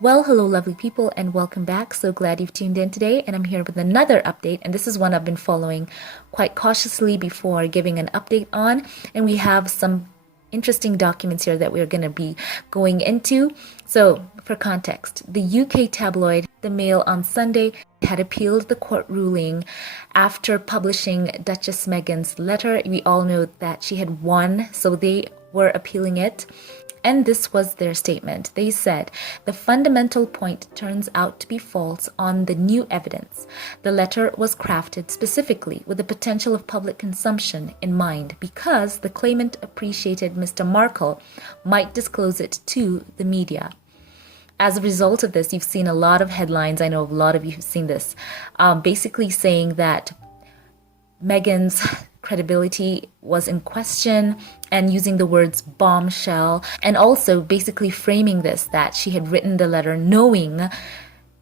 Well, hello, lovely people, and welcome back. So glad you've tuned in today, and I'm here with another update. And this is one I've been following quite cautiously before giving an update on. And we have some interesting documents here that we're going to be going into. So, for context, the UK tabloid The Mail on Sunday had appealed the court ruling after publishing Duchess Meghan's letter. We all know that she had won, so they were appealing it. And this was their statement. They said, the fundamental point turns out to be false on the new evidence. The letter was crafted specifically with the potential of public consumption in mind because the claimant appreciated Mr. Markle might disclose it to the media. As a result of this, you've seen a lot of headlines. I know a lot of you have seen this, basically saying that Meghan's credibility was in question and using the words bombshell, and also basically framing this that she had written the letter knowing,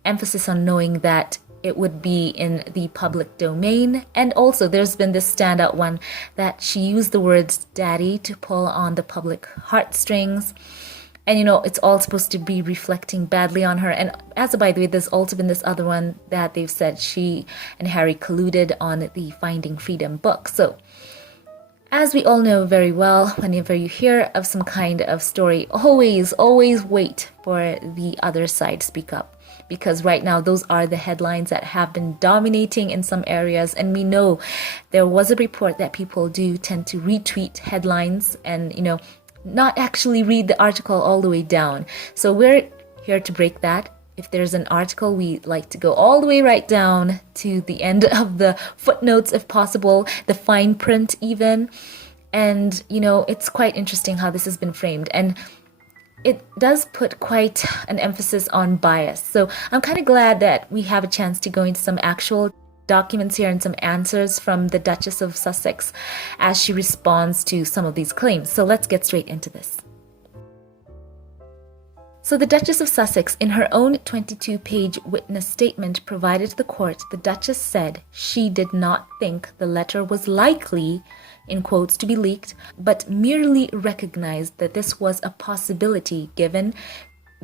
emphasis on knowing, that it would be in the public domain. And also there's been this standout one that she used the words daddy to pull on the public heartstrings. And it's all supposed to be reflecting badly on her. And by the way, there's also been this other one that they've said she and Harry colluded on the Finding Freedom book. So, as we all know very well, whenever you hear of some kind of story, always wait for the other side to speak up. Because right now, those are the headlines that have been dominating in some areas. And we know there was a report that people do tend to retweet headlines and, not actually read the article all the way down. So we're here to break that. If there's an article, we like to go all the way right down to the end of the footnotes if possible, the fine print even. And, it's quite interesting how this has been framed. And it does put quite an emphasis on bias. So I'm kind of glad that we have a chance to go into some actual documents here and some answers from the Duchess of Sussex as she responds to some of these claims. So let's get straight into this. So the Duchess of Sussex, in her own 22-page witness statement provided to the court, the Duchess said she did not think the letter was likely, in quotes, to be leaked, but merely recognized that this was a possibility given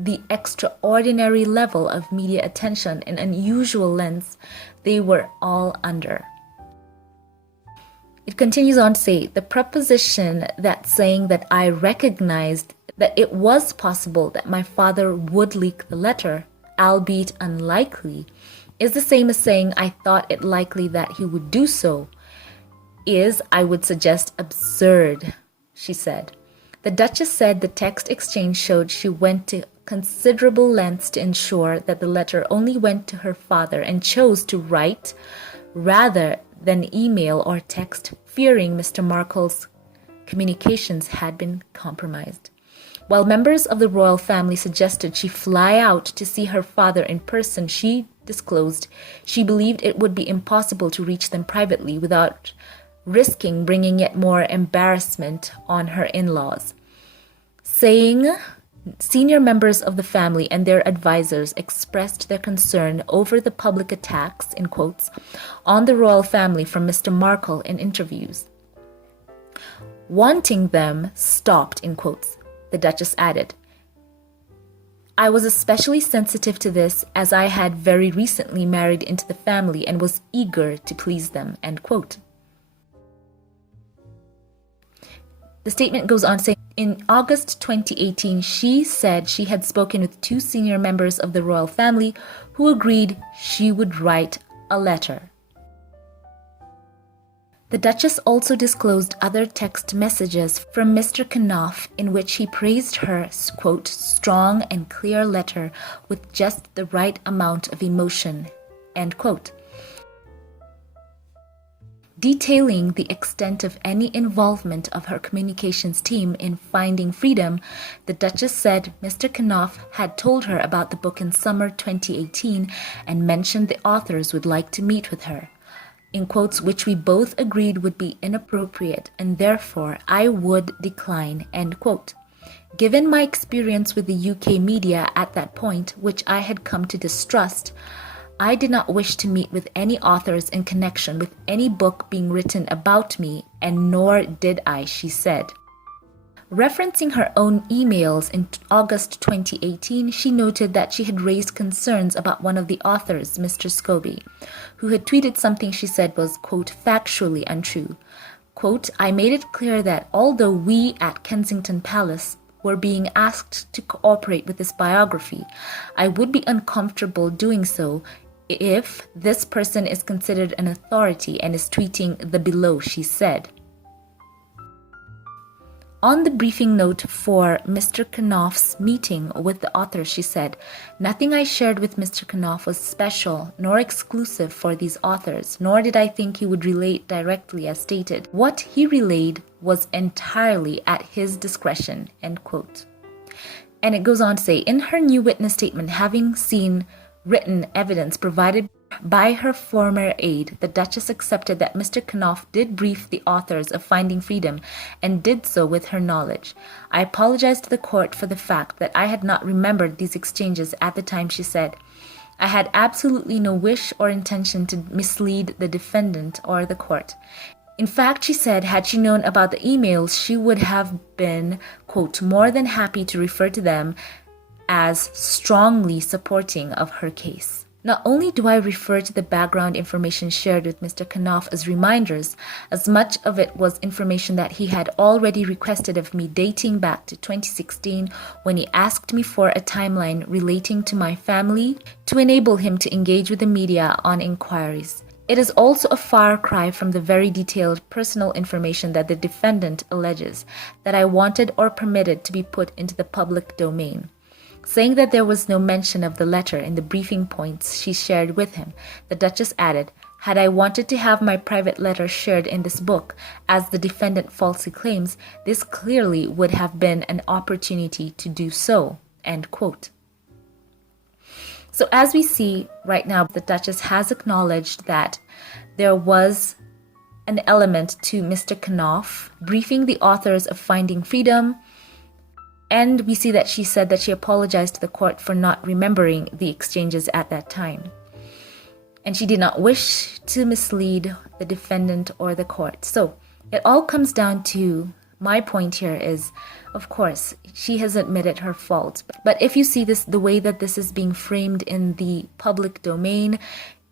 the extraordinary level of media attention and unusual lens they were all under. It continues on to say, the proposition that saying that I recognized that it was possible that my father would leak the letter, albeit unlikely, is the same as saying I thought it likely that he would do so, is, I would suggest, absurd, she said. The Duchess said the text exchange showed she went to considerable lengths to ensure that the letter only went to her father and chose to write rather than email or text, fearing Mr. Markle's communications had been compromised. While members of the royal family suggested she fly out to see her father in person, she disclosed she believed it would be impossible to reach them privately without risking bringing yet more embarrassment on her in-laws, saying senior members of the family and their advisors expressed their concern over the public attacks, in quotes, on the royal family from Mr. Markle in interviews. Wanting them stopped, in quotes, the Duchess added. I was especially sensitive to this as I had very recently married into the family and was eager to please them, end quote. The statement goes on to say, in August 2018, she said she had spoken with two senior members of the royal family who agreed she would write a letter. The Duchess also disclosed other text messages from Mr. Knopf in which he praised her, quote, strong and clear letter with just the right amount of emotion, end quote. Detailing the extent of any involvement of her communications team in Finding Freedom, the Duchess said Mr. Knopf had told her about the book in summer 2018 and mentioned the authors would like to meet with her, in quotes, which we both agreed would be inappropriate and therefore I would decline, end quote. Given my experience with the UK media at that point, which I had come to distrust, I did not wish to meet with any authors in connection with any book being written about me, and nor did I, she said. Referencing her own emails in August 2018, she noted that she had raised concerns about one of the authors, Mr. Scobie, who had tweeted something she said was, quote, factually untrue. Quote, I made it clear that although we at Kensington Palace were being asked to cooperate with this biography, I would be uncomfortable doing so if this person is considered an authority and is tweeting the below, she said. On the briefing note for Mr. Knopf's meeting with the author, she said, nothing I shared with Mr. Knopf was special nor exclusive for these authors, nor did I think he would relate directly as stated. What he relayed was entirely at his discretion, end quote. And it goes on to say, in her new witness statement, having seen written evidence provided by her former aide, the Duchess accepted that Mr. Knopf did brief the authors of Finding Freedom and did so with her knowledge. I apologized to the court for the fact that I had not remembered these exchanges at the time, she said. I had absolutely no wish or intention to mislead the defendant or the court. In fact, she said, had she known about the emails, she would have been, quote, more than happy to refer to them as strongly supporting of her case. Not only do I refer to the background information shared with Mr. Knopf as reminders, as much of it was information that he had already requested of me dating back to 2016 when he asked me for a timeline relating to my family to enable him to engage with the media on inquiries. It is also a far cry from the very detailed personal information that the defendant alleges that I wanted or permitted to be put into the public domain. Saying that there was no mention of the letter in the briefing points she shared with him, the Duchess added, had I wanted to have my private letter shared in this book, as the defendant falsely claims, this clearly would have been an opportunity to do so, end quote. So as we see right now, the Duchess has acknowledged that there was an element to Mr. Knopf briefing the authors of Finding Freedom, and we see that she said that she apologized to the court for not remembering the exchanges at that time. And she did not wish to mislead the defendant or the court. So it all comes down to, my point here is, of course, she has admitted her fault. But if you see this, the way that this is being framed in the public domain,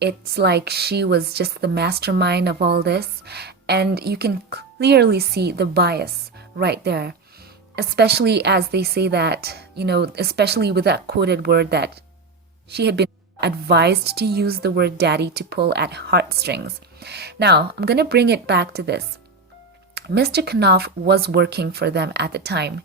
it's like she was just the mastermind of all this. And you can clearly see the bias right there. Especially as they say that, especially with that quoted word that she had been advised to use the word daddy to pull at heartstrings. Now, I'm going to bring it back to this. Mr. Knopf was working for them at the time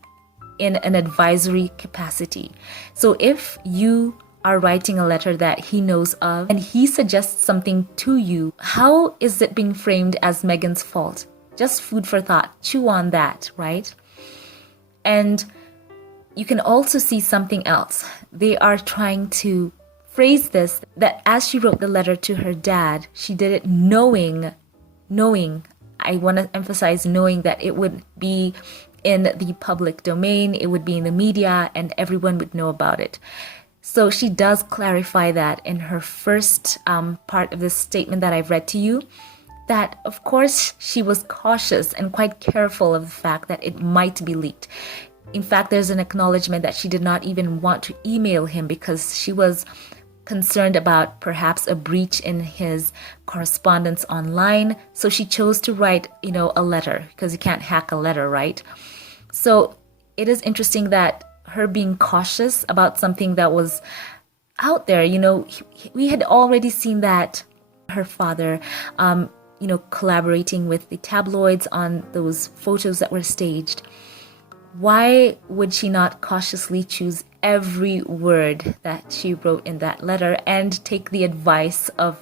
in an advisory capacity. So if you are writing a letter that he knows of and he suggests something to you, how is it being framed as Meghan's fault? Just food for thought. Chew on that, right? And you can also see something else. They are trying to phrase this, that as she wrote the letter to her dad, she did it knowing, I want to emphasize knowing that it would be in the public domain, it would be in the media, and everyone would know about it. So she does clarify that in her first part of this statement that I've read to you, that of course she was cautious and quite careful of the fact that it might be leaked. In fact, there's an acknowledgement that she did not even want to email him because she was concerned about perhaps a breach in his correspondence online. So she chose to write, a letter, because you can't hack a letter, right? So it is interesting that her being cautious about something that was out there, we had already seen that her father, collaborating with the tabloids on those photos that were staged. Why would she not cautiously choose every word that she wrote in that letter and take the advice of,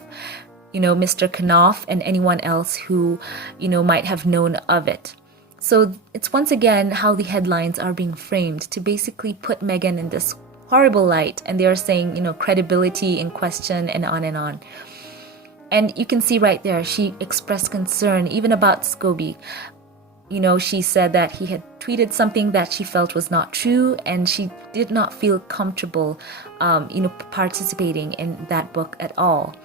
Mr. Knopf and anyone else who, might have known of it? So it's once again how the headlines are being framed to basically put Meghan in this horrible light, and they are saying, credibility in question and on and on. And you can see right there, she expressed concern even about Scobie. She said that he had tweeted something that she felt was not true, and she did not feel comfortable, participating in that book at all.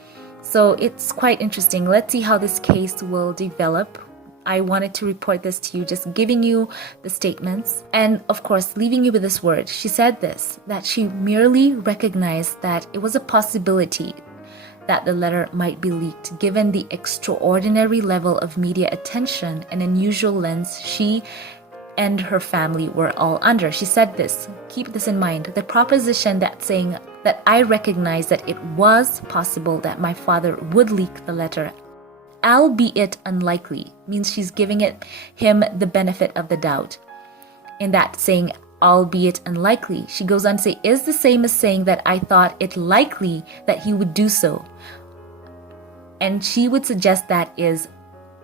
So it's quite interesting. Let's see how this case will develop. I wanted to report this to you, just giving you the statements and, of course, leaving you with this word. She said this, that she merely recognized that it was a possibility that the letter might be leaked given the extraordinary level of media attention and unusual lens she and her family were all under. She said this, keep this in mind, the proposition that saying that I recognize that it was possible that my father would leak the letter, albeit unlikely, means she's giving him the benefit of the doubt. In that saying, albeit unlikely, she goes on to say, is the same as saying that I thought it likely that he would do so. And she would suggest that is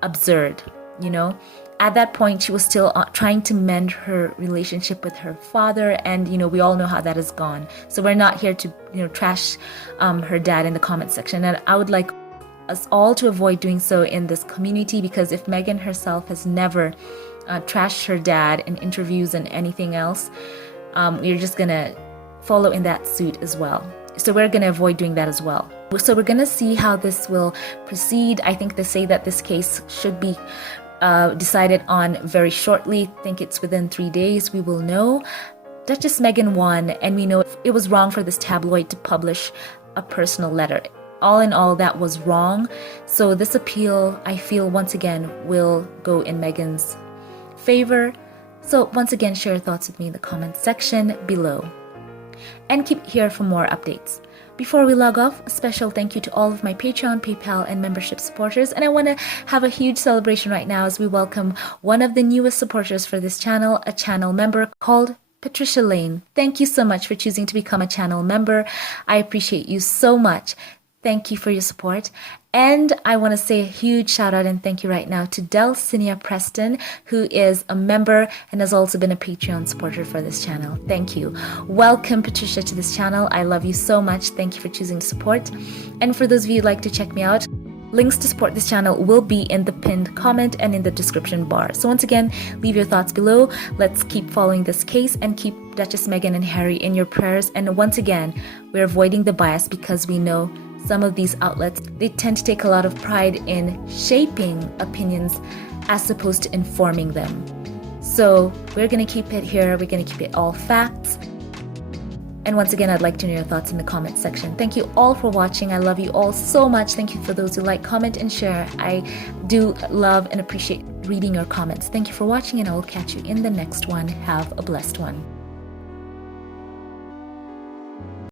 absurd, you know. At that point, she was still trying to mend her relationship with her father, and we all know how that has gone. So we're not here to trash her dad in the comment section, and I would like us all to avoid doing so in this community, because if Meghan herself has never trashed her dad in interviews and anything else, we're just gonna follow in that suit as well. So we're gonna avoid doing that as well. So we're gonna see how this will proceed. I think they say that this case should be decided on very shortly. I think it's within 3 days we will know. Duchess Meghan won, and we know it was wrong for this tabloid to publish a personal letter. All in all, that was wrong. So this appeal, I feel, once again, will go in Meghan's favor. So once again, share your thoughts with me in the comment section below. And keep here for more updates. Before we log off, a special thank you to all of my Patreon, PayPal, and membership supporters. And I want to have a huge celebration right now as we welcome one of the newest supporters for this channel, a channel member called Patricia Lane. Thank you so much for choosing to become a channel member. I appreciate you so much. Thank you for your support. And I want to say a huge shout out and thank you right now to Delcinia Preston, who is a member and has also been a Patreon supporter for this channel. Thank you. Welcome, Patricia, to this channel. I love you so much. Thank you for choosing to support. And for those of you who'd like to check me out, links to support this channel will be in the pinned comment and in the description bar. So once again, leave your thoughts below. Let's keep following this case and keep Duchess Meghan and Harry in your prayers. And once again, we're avoiding the bias because we know some of these outlets, they tend to take a lot of pride in shaping opinions as opposed to informing them. So we're going to keep it here. We're going to keep it all facts. And once again, I'd like to know your thoughts in the comment section. Thank you all for watching. I love you all so much. Thank you for those who like, comment, and share. I do love and appreciate reading your comments. Thank you for watching, and I will catch you in the next one. Have a blessed one.